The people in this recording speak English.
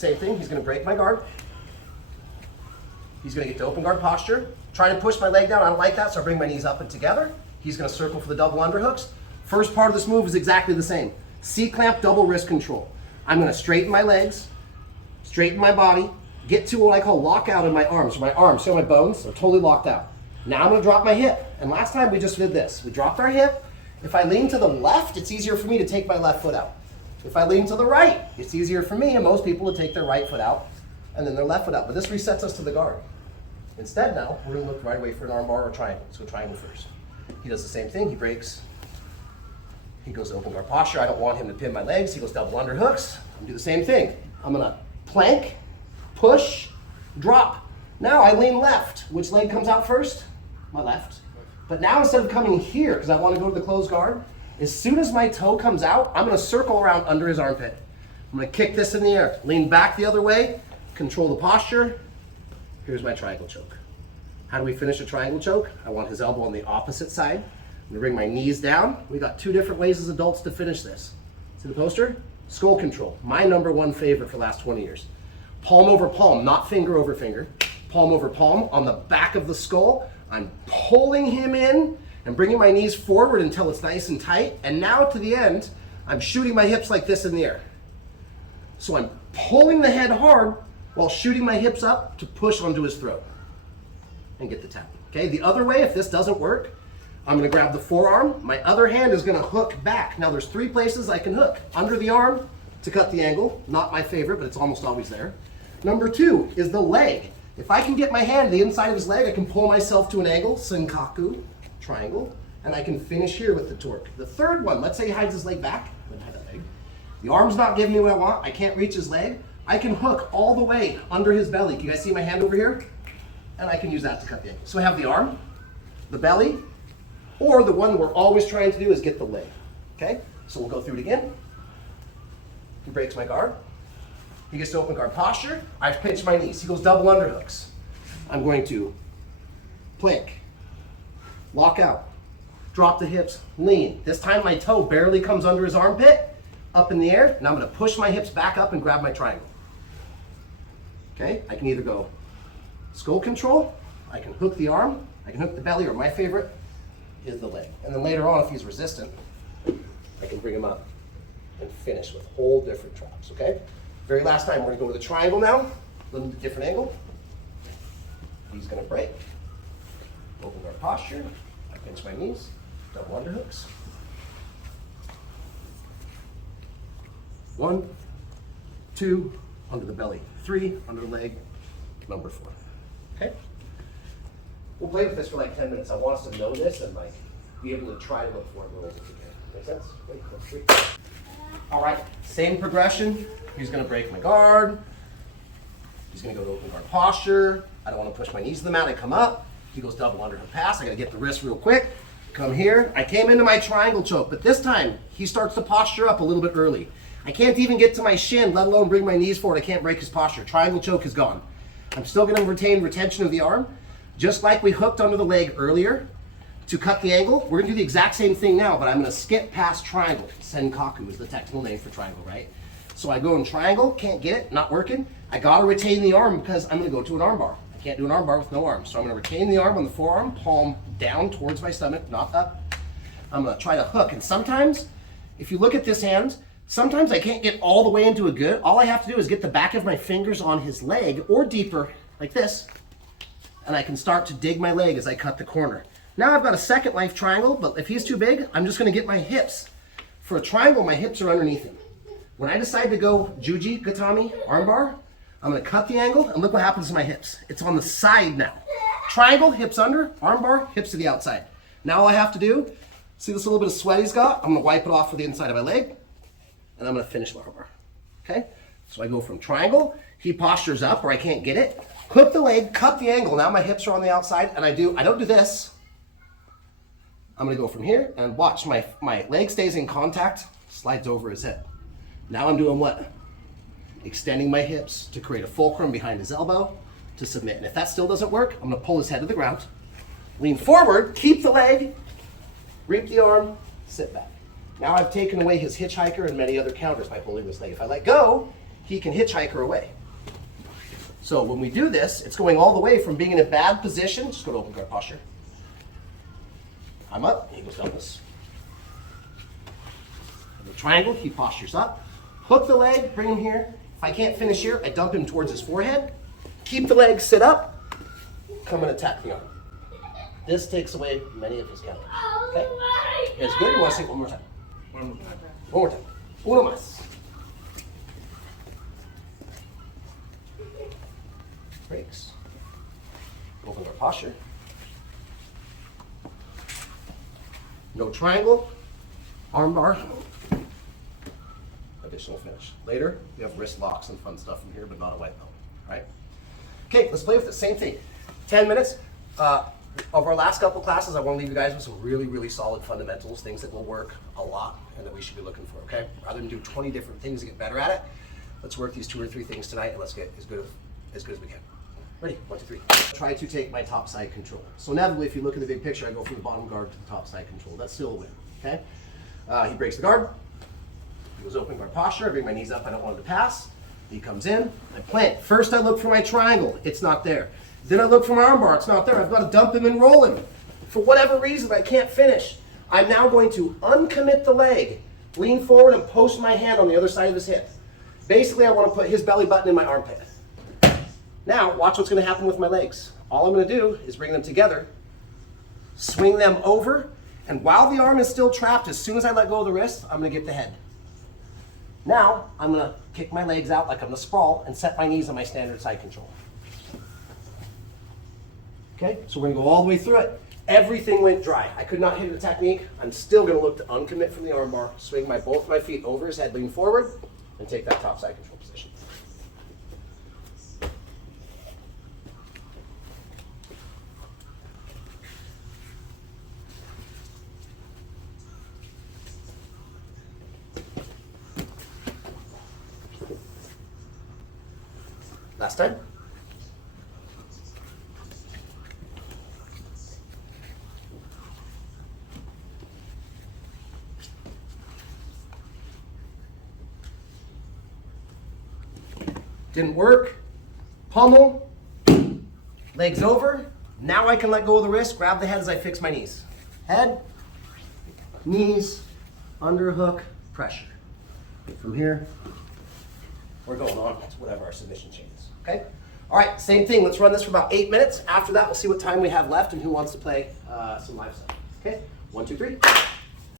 Same thing, he's gonna break my guard. He's gonna get to open guard posture. Try to push my leg down, I don't like that, so I bring my knees up and together. He's gonna circle for the double underhooks. First part of this move is exactly the same. C-clamp, double wrist control. I'm gonna straighten my legs, straighten my body, get to what I call lockout in my arms. My arms, see my bones, are totally locked out. Now I'm gonna drop my hip. And last time we just did this. We dropped our hip. If I lean to the left, it's easier for me to take my left foot out. If I lean to the right, it's easier for me and most people to take their right foot out and then their left foot out. But this resets us to the guard. Instead now, we're gonna look right away for an arm bar or triangle. Let's go triangle first. He does the same thing, he breaks. He goes to open guard posture. I don't want him to pin my legs. He goes double underhooks. I'm gonna do the same thing. I'm gonna plank, push, drop. Now I lean left. Which leg comes out first? My left. But now instead of coming here, because I want to go to the closed guard, as soon as my toe comes out, I'm gonna circle around under his armpit. I'm gonna kick this in the air, lean back the other way, control the posture. Here's my triangle choke. How do we finish a triangle choke? I want his elbow on the opposite side. I'm gonna bring my knees down. We got two different ways as adults to finish this. See the poster? Skull control, my #1 favorite for the last 20 years. Palm over palm, not finger over finger. Palm over palm on the back of the skull. I'm pulling him in and bringing my knees forward until it's nice and tight. And now to the end, I'm shooting my hips like this in the air. So I'm pulling the head hard while shooting my hips up to push onto his throat and get the tap. Okay, the other way, if this doesn't work, I'm gonna grab the forearm. My other hand is gonna hook back. Now there's 3 places I can hook. Under the arm to cut the angle, not my favorite, but it's almost always there. Number 2 is the leg. If I can get my hand to the inside of his leg, I can pull myself to an angle, senkaku, triangle, and I can finish here with the torque. The third one, let's say he hides his leg back. The arm's not giving me what I want. I can't reach his leg. I can hook all the way under his belly. Can you guys see my hand over here? And I can use that to cut the angle. So I have the arm, the belly, or the one we're always trying to do is get the leg. Okay? So we'll go through it again. He breaks my guard. He gets to open guard posture. I pinch my knees. He goes double underhooks. I'm going to plank, lock out, drop the hips, lean. This time my toe barely comes under his armpit, up in the air. Now I'm going to push my hips back up and grab my triangle. Okay? I can either go skull control, I can hook the arm, I can hook the belly, or my favorite is the leg. And then later on, if he's resistant, I can bring him up and finish with whole different traps, okay? Very last time, we're gonna go to the triangle now, a little different angle. He's gonna break, open our posture, I pinch my knees, double underhooks. 1, 2, under the belly. 3, under the leg, number 4, okay? We'll play with this for like 10 minutes. I want us to know this and like be able to try to look for it when it's again. Make sense? Wait. All right, same progression. He's gonna break my guard. He's gonna go to open guard posture. I don't wanna push my knees to the mat. I come up. He goes double underhook pass. I gotta get the wrist real quick. Come here. I came into my triangle choke, but this time he starts to posture up a little bit early. I can't even get to my shin, let alone bring my knees forward. I can't break his posture. Triangle choke is gone. I'm still gonna retain retention of the arm. Just like we hooked under the leg earlier to cut the angle, we're gonna do the exact same thing now, but I'm gonna skip past triangle. Senkaku is the technical name for triangle, right? So I go in triangle, can't get it, not working. I gotta retain the arm because I'm gonna go to an arm bar. I can't do an arm bar with no arm. So I'm gonna retain the arm on the forearm, palm down towards my stomach, not up. I'm gonna try to hook. And sometimes, if you look at this hand, sometimes I can't get all the way into a good. All I have to do is get the back of my fingers on his leg or deeper, like this, and I can start to dig my leg as I cut the corner. Now I've got a second life triangle, but if he's too big, I'm just gonna get my hips. For a triangle, my hips are underneath him. When I decide to go Juji Gatami armbar, I'm gonna cut the angle, and look what happens to my hips. It's on the side now. Triangle, hips under, armbar, hips to the outside. Now all I have to do, see this little bit of sweat he's got? I'm gonna wipe it off with the inside of my leg, and I'm gonna finish the armbar, okay? So I go from triangle, he postures up where I can't get it, hook the leg, cut the angle. Now my hips are on the outside, and I don't do this. I'm gonna go from here, and watch, my leg stays in contact, slides over his head. Now I'm doing what? Extending my hips to create a fulcrum behind his elbow to submit. And if that still doesn't work, I'm gonna pull his head to the ground, lean forward, keep the leg, reap the arm, sit back. Now I've taken away his hitchhiker and many other counters by pulling this leg. If I let go, he can hitchhike her away. So when we do this, it's going all the way from being in a bad position, just go to open guard posture. I'm up, he goes down this. The triangle, he postures up. Hook the leg, bring him here. If I can't finish here, I dump him towards his forehead. Keep the leg, sit up, come and attack the arm. This takes away many of his counters. Okay? It's good. You want to say it one more time? One more time. Uno más. Breaks. Open our posture. No triangle. Arm bar. Additional finish. Later, we have wrist locks and fun stuff from here, but not a white belt. Right? Okay, let's play with the same thing. 10 minutes. Of our last couple classes, I want to leave you guys with some really, really solid fundamentals, things that will work a lot and that we should be looking for, okay? Rather than do 20 different things to get better at it, let's work these 2 or 3 things tonight and let's get as good as we can. Ready? 1, 2, 3. Try to take my top side control. So inevitably, if you look at the big picture, I go from the bottom guard to the top side control. That's still a win, okay? He breaks the guard. He goes open guard posture. I bring my knees up. I don't want him to pass. He comes in. I plant. First, I look for my triangle. It's not there. Then I look for my arm bar. It's not there. I've got to dump him and roll him. For whatever reason, I can't finish. I'm now going to uncommit the leg, lean forward, and post my hand on the other side of his hip. Basically, I want to put his belly button in my armpit. Now, watch what's going to happen with my legs. All I'm going to do is bring them together, swing them over, and while the arm is still trapped, as soon as I let go of the wrist, I'm going to get the head. Now, I'm going to kick my legs out like I'm going to sprawl and set my knees on my standard side control. Okay, so we're going to go all the way through it. Everything went dry. I could not hit a technique. I'm still going to look to uncommit from the arm bar, swing both my feet over his head, lean forward, and take that top side control position. Last time. Didn't work. Pummel. Legs over. Now I can let go of the wrist, grab the head as I fix my knees. Head, knees, underhook, pressure. From here, we're going on to whatever our submission chain is. Okay? All right, same thing. Let's run this for about 8 minutes. After that, we'll see what time we have left and who wants to play some live stuff. Okay? 1, 2, 3.